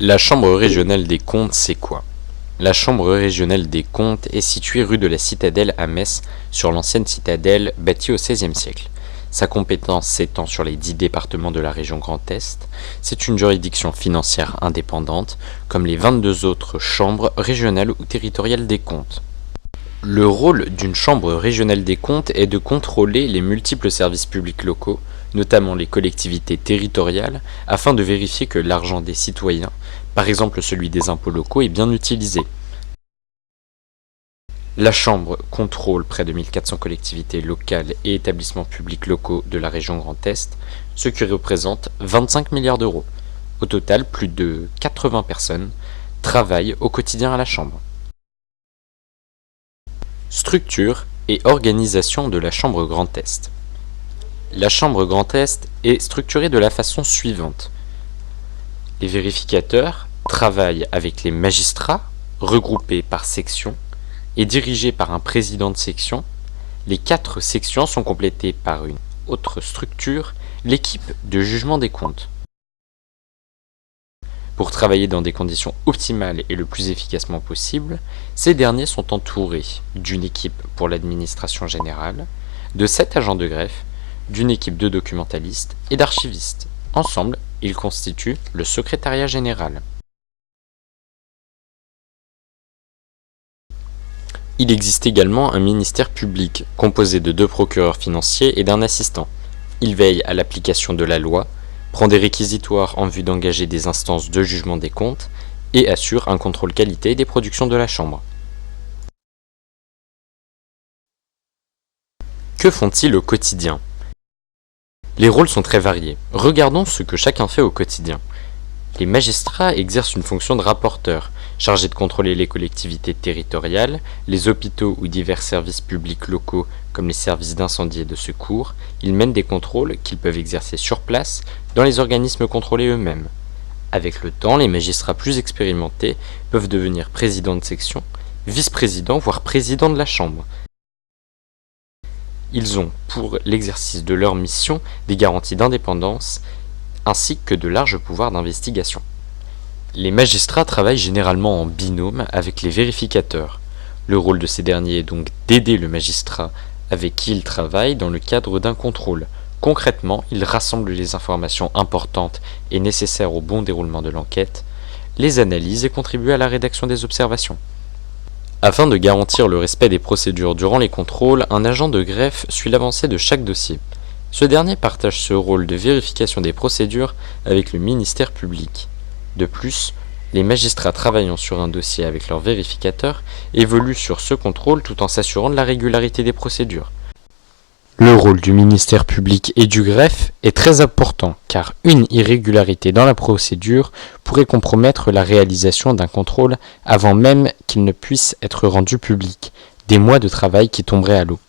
La Chambre régionale des comptes, c'est quoi? La Chambre régionale des comptes est située rue de la Citadelle à Metz, sur l'ancienne citadelle bâtie au XVIe siècle. Sa compétence s'étend sur les 10 départements de la région Grand Est. C'est une juridiction financière indépendante, comme les 22 autres chambres régionales ou territoriales des comptes. Le rôle d'une chambre régionale des comptes est de contrôler les multiples services publics locaux, notamment les collectivités territoriales, afin de vérifier que l'argent des citoyens, par exemple celui des impôts locaux, est bien utilisé. La Chambre contrôle près de 1400 collectivités locales et établissements publics locaux de la région Grand Est, ce qui représente 25 milliards d'euros. Au total, plus de 80 personnes travaillent au quotidien à la Chambre. Structure et organisation de la Chambre Grand Est. La Chambre Grand Est est structurée de la façon suivante. Les vérificateurs travaillent avec les magistrats, regroupés par section, et dirigés par un président de section. Les 4 sections sont complétées par une autre structure, l'équipe de jugement des comptes. Pour travailler dans des conditions optimales et le plus efficacement possible, ces derniers sont entourés d'une équipe pour l'administration générale, de 7 agents de greffe, d'une équipe de documentalistes et d'archivistes. Ensemble, ils constituent le secrétariat général. Il existe également un ministère public, composé de 2 procureurs financiers et d'un assistant. Il veille à l'application de la loi, prend des réquisitoires en vue d'engager des instances de jugement des comptes et assure un contrôle qualité des productions de la Chambre. Que font-ils au quotidien? Les rôles sont très variés. Regardons ce que chacun fait au quotidien. Les magistrats exercent une fonction de rapporteur, chargé de contrôler les collectivités territoriales, les hôpitaux ou divers services publics locaux comme les services d'incendie et de secours. Ils mènent des contrôles qu'ils peuvent exercer sur place dans les organismes contrôlés eux-mêmes. Avec le temps, les magistrats plus expérimentés peuvent devenir présidents de section, vice-présidents voire présidents de la Chambre. Ils ont, pour l'exercice de leur mission, des garanties d'indépendance ainsi que de larges pouvoirs d'investigation. Les magistrats travaillent généralement en binôme avec les vérificateurs. Le rôle de ces derniers est donc d'aider le magistrat avec qui ils travaillent dans le cadre d'un contrôle. Concrètement, ils rassemblent les informations importantes et nécessaires au bon déroulement de l'enquête, les analysent et contribuent à la rédaction des observations. Afin de garantir le respect des procédures durant les contrôles, un agent de greffe suit l'avancée de chaque dossier. Ce dernier partage ce rôle de vérification des procédures avec le ministère public. De plus, les magistrats travaillant sur un dossier avec leur vérificateur évoluent sur ce contrôle tout en s'assurant de la régularité des procédures. Le rôle du ministère public et du greffe est très important car une irrégularité dans la procédure pourrait compromettre la réalisation d'un contrôle avant même qu'il ne puisse être rendu public, des mois de travail qui tomberaient à l'eau.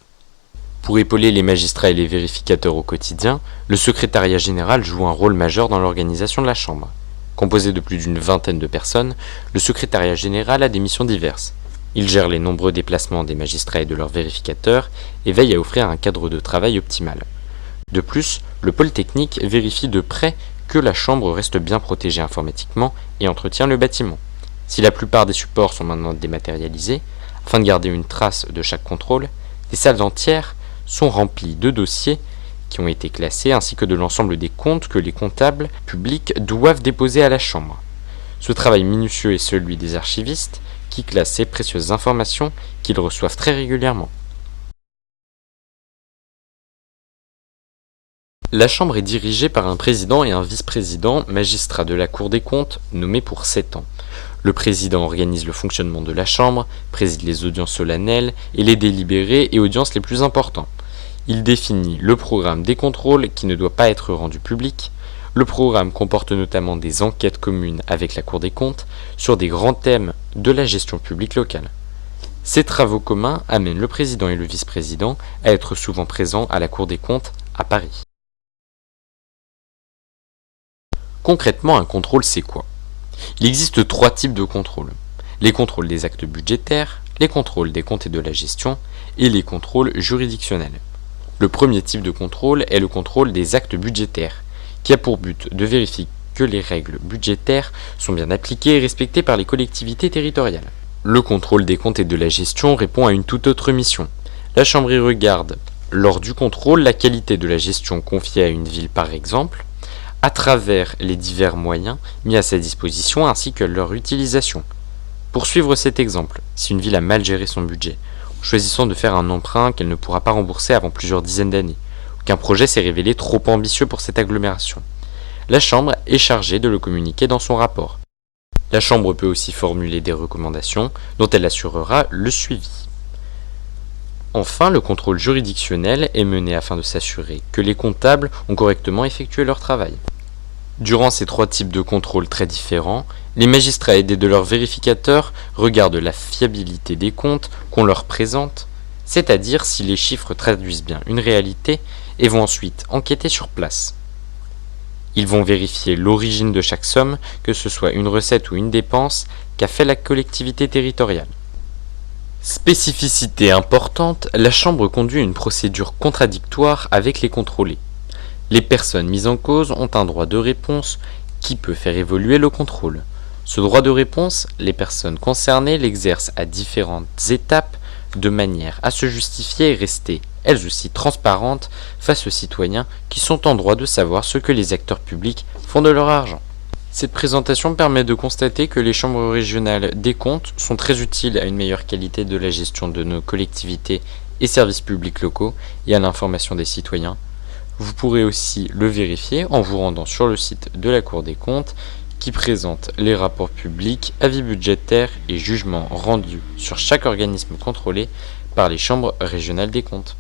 Pour épauler les magistrats et les vérificateurs au quotidien, le secrétariat général joue un rôle majeur dans l'organisation de la Chambre. Composé de plus d'une vingtaine de personnes, le secrétariat général a des missions diverses. Il gère les nombreux déplacements des magistrats et de leurs vérificateurs et veille à offrir un cadre de travail optimal. De plus, le pôle technique vérifie de près que la Chambre reste bien protégée informatiquement et entretient le bâtiment. Si la plupart des supports sont maintenant dématérialisés, afin de garder une trace de chaque contrôle, des salles entières sont remplies de dossiers qui ont été classés ainsi que de l'ensemble des comptes que les comptables publics doivent déposer à la Chambre. Ce travail minutieux est celui des archivistes qui classent ces précieuses informations qu'ils reçoivent très régulièrement. La Chambre est dirigée par un président et un vice-président magistrats de la Cour des comptes nommés pour 7 ans. Le président organise le fonctionnement de la Chambre, préside les audiences solennelles et les délibérés et audiences les plus importants. Il définit le programme des contrôles qui ne doit pas être rendu public. Le programme comporte notamment des enquêtes communes avec la Cour des comptes sur des grands thèmes de la gestion publique locale. Ces travaux communs amènent le président et le vice-président à être souvent présents à la Cour des comptes à Paris. Concrètement, un contrôle, c'est quoi? Il existe 3 types de contrôles. Les contrôles des actes budgétaires, les contrôles des comptes et de la gestion, et les contrôles juridictionnels. Le premier type de contrôle est le contrôle des actes budgétaires, qui a pour but de vérifier que les règles budgétaires sont bien appliquées et respectées par les collectivités territoriales. Le contrôle des comptes et de la gestion répond à une toute autre mission. La Chambre y regarde, lors du contrôle, la qualité de la gestion confiée à une ville par exemple, à travers les divers moyens mis à sa disposition ainsi que leur utilisation. Pour suivre cet exemple, si une ville a mal géré son budget, en choisissant de faire un emprunt qu'elle ne pourra pas rembourser avant plusieurs dizaines d'années, ou qu'un projet s'est révélé trop ambitieux pour cette agglomération, la Chambre est chargée de le communiquer dans son rapport. La Chambre peut aussi formuler des recommandations dont elle assurera le suivi. Enfin, le contrôle juridictionnel est mené afin de s'assurer que les comptables ont correctement effectué leur travail. Durant ces trois types de contrôles très différents, les magistrats aidés de leurs vérificateurs regardent la fiabilité des comptes qu'on leur présente, c'est-à-dire si les chiffres traduisent bien une réalité, et vont ensuite enquêter sur place. Ils vont vérifier l'origine de chaque somme, que ce soit une recette ou une dépense, qu'a fait la collectivité territoriale. Spécificité importante, la Chambre conduit une procédure contradictoire avec les contrôlés. Les personnes mises en cause ont un droit de réponse qui peut faire évoluer le contrôle. Ce droit de réponse, les personnes concernées l'exercent à différentes étapes de manière à se justifier et rester, elles aussi, transparentes face aux citoyens qui sont en droit de savoir ce que les acteurs publics font de leur argent. Cette présentation permet de constater que les chambres régionales des comptes sont très utiles à une meilleure qualité de la gestion de nos collectivités et services publics locaux et à l'information des citoyens. Vous pourrez aussi le vérifier en vous rendant sur le site de la Cour des comptes qui présente les rapports publics, avis budgétaires et jugements rendus sur chaque organisme contrôlé par les chambres régionales des comptes.